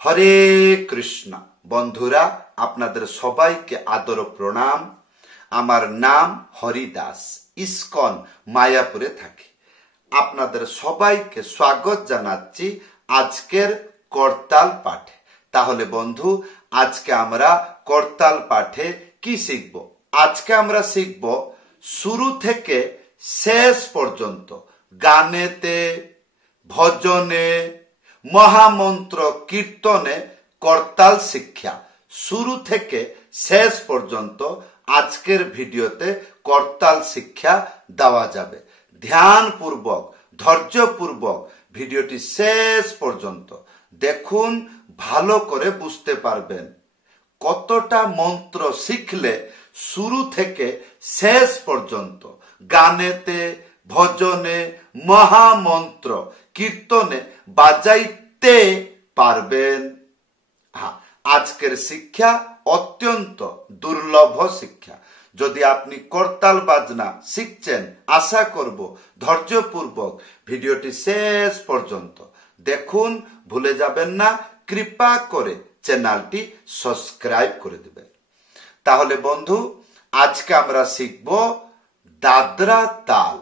হরে কৃষ্ণ। বন্ধুরা, আপনাদের সবাইকে আদর প্রণাম। আমার নাম হরিদাস, ইস্কন মায়াপুরে থাকি। আপনাদের সবাইকে স্বাগত জানাচ্ছি আজকের করতাল পাঠে। তাহলে বন্ধু, আজকে আমরা করতাল পাঠে কি শিখব? আজকে আমরা শিখব শুরু থেকে শেষ পর্যন্ত গানেতে, ভজনে, মহামন্ত্র কীর্তনে করতাল শিক্ষা। শুরু থেকে শেষ পর্যন্ত আজকের ভিডিওতে করতাল শিক্ষা দেওয়া যাবে। ধ্যানপূর্বক, ধৈর্যপূর্বক ভিডিওটি শেষ পর্যন্ত দেখুন, ভালো করে বুঝতে পারবেন কতটা মন্ত্র শিখলে শুরু থেকে শেষ পর্যন্ত গানেতে, ভজনে, মহামন্ত্র কীর্তনে বাজাইতে পারবেন। আজকের শিক্ষা অত্যন্ত দুর্লভ শিক্ষা। যদি আপনি করতাল বাজনা শিখছেন, আশা করব ধৈর্যপূর্বক ভিডিওটি শেষ পর্যন্ত দেখুন, ভুলে যাবেন না। কৃপা করে চ্যানেলটি সাবস্ক্রাইব করে দেবেন। তাহলে বন্ধু, আজকে আমরা শিখব দাদরা তাল।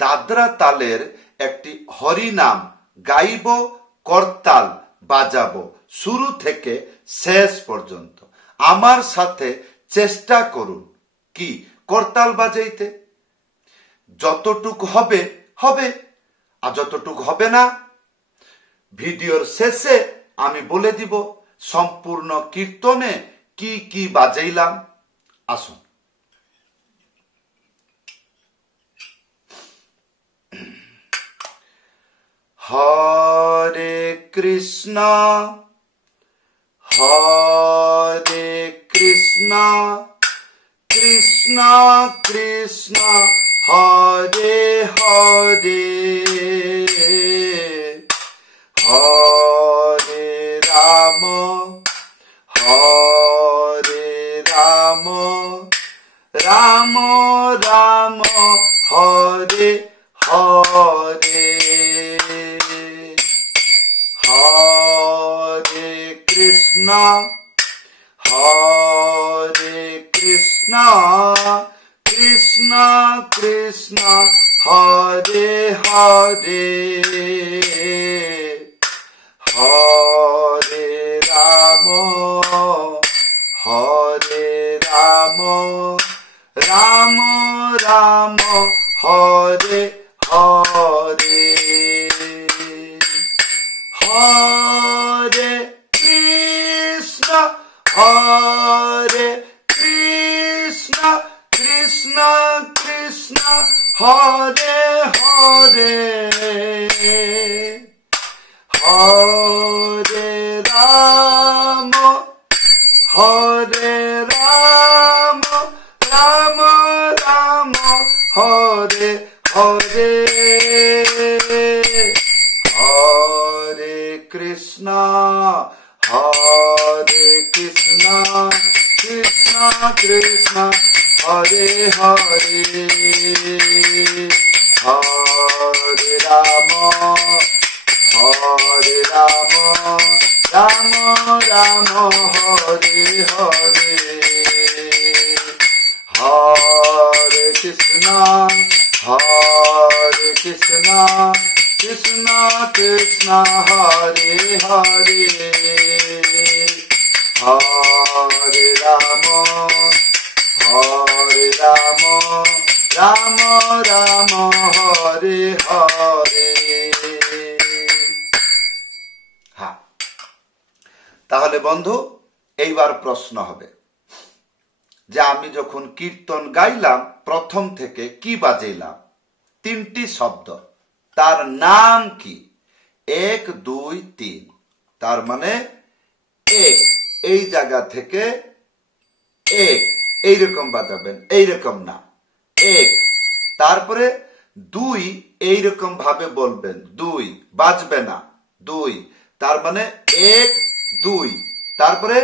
দাদরা তালের একটি হরিনাম গাইব, করতাল বাজাবো শুরু থেকে শেষ পর্যন্ত। আমার সাথে চেষ্টা করুন কি করতাল বাজাইতে। যতটুক হবে হবে, আর যতটুক হবে না, ভিডিওর শেষে আমি বলে দিব সম্পূর্ণ কীর্তনে কি কি বাজাইলাম। আসুন। হরে কৃষ্ণ হরে কৃষ্ণ কৃষ্ণ কৃষ্ণ হরে হরে, হরে রাম হরে রাম, রাম রাম হরে হরে, হরে কৃষ্ণ হরে কৃষ্ণ কৃষ্ণ কৃষ্ণ হরে হরে, হরে রাম হরে রাম, রাম রাম হরে হরে, হরে কৃষ্ণ হরে কৃষ্ণ কৃষ্ণ কৃষ্ণ হরে হরে, হরে রাম হরে রাম, রাম রাম হরে হরে, হরে কৃষ্ণ হরে কৃষ্ণ কৃষ্ণ কৃষ্ণ হরে হরে, হরে রাম হরে রাম, রাম রাম হরে হরে, হরে কৃষ্ণ কৃষ্ণ কৃষ্ণ হরে হরে, হরে রাম রাম রাম হরে হরে। তাহলে বন্ধু, এইবার প্রশ্ন হবে যে আমি যখন কীর্তন গাইলাম প্রথম থেকে কি বাজাইলাম? তিনটি শব্দ, তার নাম কি? 1 2 3। তার মানে এক, এই জায়গা থেকে এক এইরকম বাজাবেন, এইরকম না, এক। তারপরে 2 এইরকম ভাবে বলবেন, 2 বাজবে না, 2। তার মানে 1 2। তারপরে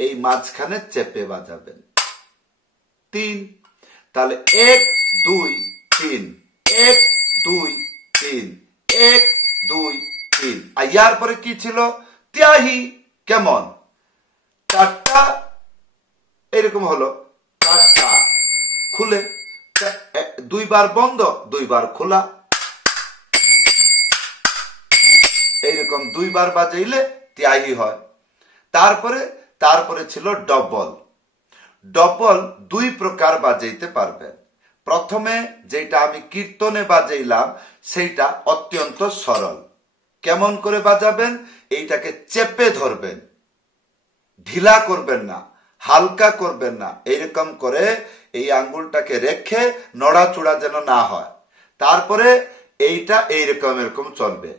এই মাঝখানে চেপে বাজাবেন 3। তাহলে 1 2 3, 1 2 3, 1 2 3। আর ইয়ার পরে কি ছিল? ত্যাহি কেমন, চারটা এরকম হলো, চারটা খুলে, দুইবার বন্ধ, দুইবার খোলা, এইরকম দুইবার বাজাইলে ত্যাহি হয়। তারপরে ছিল ডবল। ডবল দুই প্রকার বাজাইতে পারবেন। প্রথমে যেটা আমি কীর্তনে বাজাইলাম সেইটা অত্যন্ত সরল। কেমন করে বাজাবেন? এইটাকে চেপে ধরবেন, ঢিলা করবেন না, হালকা করবেন না, এইরকম করে এই আঙ্গুলটাকে রেখে নড়াচড়া যেন না হয়। তারপরে এইটা এইরকম এরকম চলবে।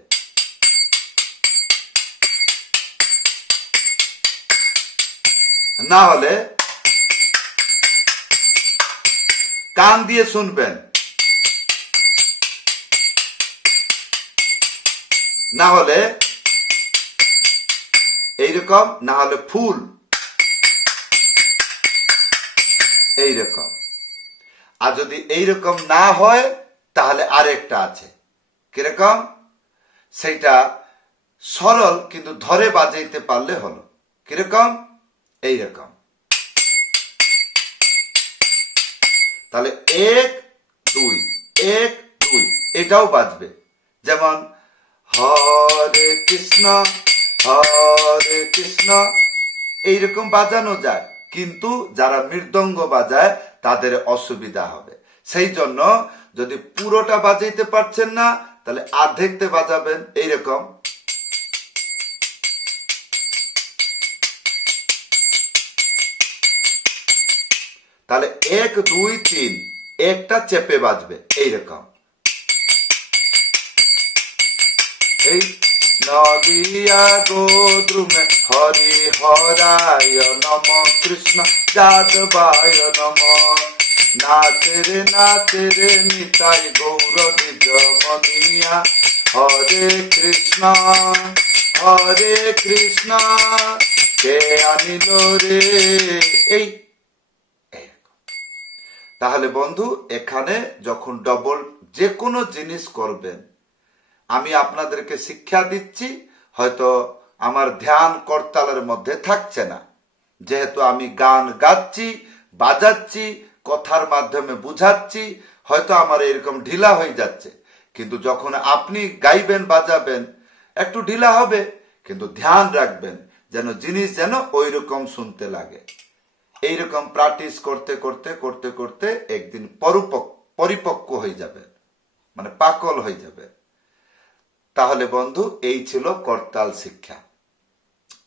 না হলে কান দিয়ে শুনবেন, না হলে এইরকম, না হলে ফুল এইরকম। আর যদি এইরকম না হয় তাহলে আরেকটা আছে, কিরকম? সেইটা সরল কিন্তু ধরে বাজাইতে পারলে হলো। কিরকম? এইরকম। তাহলে 1 2 1 2 এটাও বাজবে। যেমন হরে কৃষ্ণ হরে কৃষ্ণ এইরকম বাজানো যায়, কিন্তু যারা মৃদঙ্গ বাজায় তাদের অসুবিধা হবে। সেই জন্য যদি পুরোটা বাজাইতে পারছেন না তাহলে অর্ধেকতে বাজাবেন, এইরকম। তাহলে 1 2 3 একটা চেপে বাজবে এইরকম। এই নদিয়া গোদ্রুমে হরি হরায় নম কৃষ্ণ যাদবায় নম, নাচে রে নিতাই গৌর নিজ মনিয়া, হরে কৃষ্ণ কে আনিল রে। এই তাহলে বন্ধু, এখানে যখন ডবল যে কোনো জিনিস করবেন, আমি আপনাদেরকে শিক্ষা দিচ্ছি, হয়তো আমার ধ্যান করতালের মধ্যে থাকছে না, যেহেতু আমি গান গাচ্ছি, বাজাচ্ছি, কথার মাধ্যমে বুঝাচ্ছি, হয়তো আমার এরকম ঢিলা হয়ে যাচ্ছে। কিন্তু যখন আপনি গাইবেন বাজাবেন একটু ঢিলা হবে, কিন্তু ধ্যান রাখবেন যেন জিনিস যেন ওই রকম শুনতে লাগে। এইরকম প্র্যাকটিস করতে করতে করতে করতে একদিন পরিপক্ক হয়ে যাবে, মানে পাকল হয়ে যাবে। তাহলে বন্ধু, এই ছিল করতাল শিক্ষা।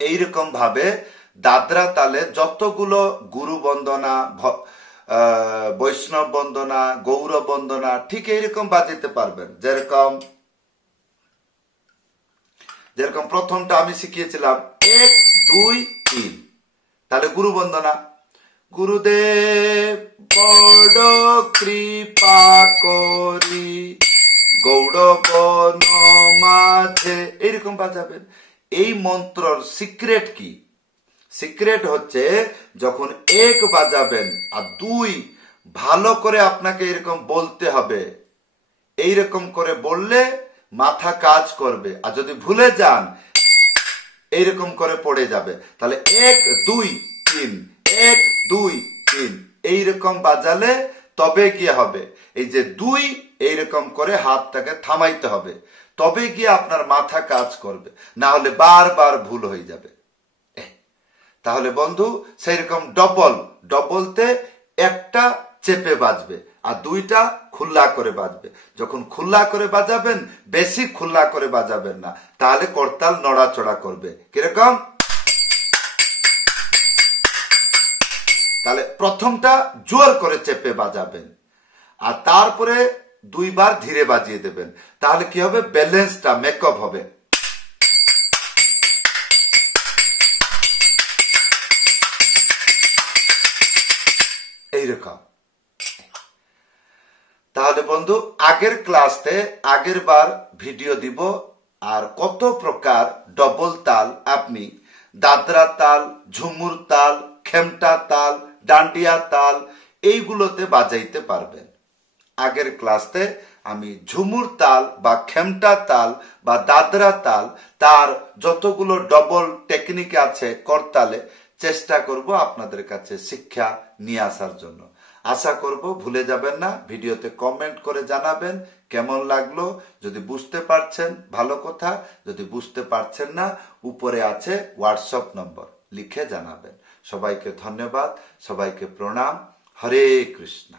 এইরকম ভাবে দাদরা তালে যতগুলো গুরু বন্দনা, বৈষ্ণব বন্দনা, গৌর বন্দনা ঠিক এইরকম বাজাতে পারবেন। যেরকম প্রথমটা আমি শিখিয়েছিলাম 1 2 3, তাহলে গুরু বন্দনা, গুরুদেব বড় কৃপা করি গৌড়বন মাঝে, এইরকম বাজাবেন। এই মন্ত্রর সিক্রেট কি? সিক্রেট হচ্ছে যখন 1 বাজাবেন আর 2 ভালো করে আপনাকে এরকম বলতে হবে। এইরকম করে বললে মাথা কাজ করবে, আর যদি ভুলে যান এইরকম করে পড়ে যাবে। তাহলে 1 2 3 1 2 3 এইরকম বাজালে তবে কি হবে? এই যে 2 এইরকম করে হাতটাকে থামাইতে হবে, তবে গিয়ে আপনার মাথা কাজ করবে, না হলে বারবার ভুল হয়ে যাবে। তাহলে বন্ধু, সেই রকম ডবলতে একটা চেপে বাজবে আর 2টা খুল্লা করে বাজবে। যখন খুল্লা করে বাজাবেন, বেশি খুল্লা করে বাজাবেন না, তাহলে করতাল নড়াচড়া করবে। কিরকম? তাহলে প্রথমটা জোর করে চেপে বাজাবেন আর তারপরে 2 বার ধীরে বাজিয়ে দেবেন, তাহলে কি হবে? ব্যালেন্সটা মেকআপ হবে। এইরকম। তাহলে বন্ধু, আগের ক্লাসে আগের বার ভিডিও দিব আর কত প্রকার ডবল তাল আপনি দাদরা তাল, ঝুমুর তাল, খেমটা তাল, ডান্ডিয়া তাল এইগুলোতে বাজাইতে পারবেন। আগের ক্লাসে আমি ঝুমুর তাল বা খেমটা তাল বা দাদরা তাল তার যতগুলো ডবল টেকনিক আছে করতালে চেষ্টা করব আপনাদের কাছে শিক্ষা নিয়ে আসার জন্য। আশা করব ভুলে যাবেন না। ভিডিওতে কমেন্ট করে জানাবেন কেমন লাগলো। যদি বুঝতে পারছেন ভালো কথা, যদি বুঝতে পারছেন না উপরে আছে হোয়াটসঅ্যাপ নম্বর, লিখে জানাবেন। সবাইকে ধন্যবাদ, সবাইকে প্রণাম। হরে কৃষ্ণ।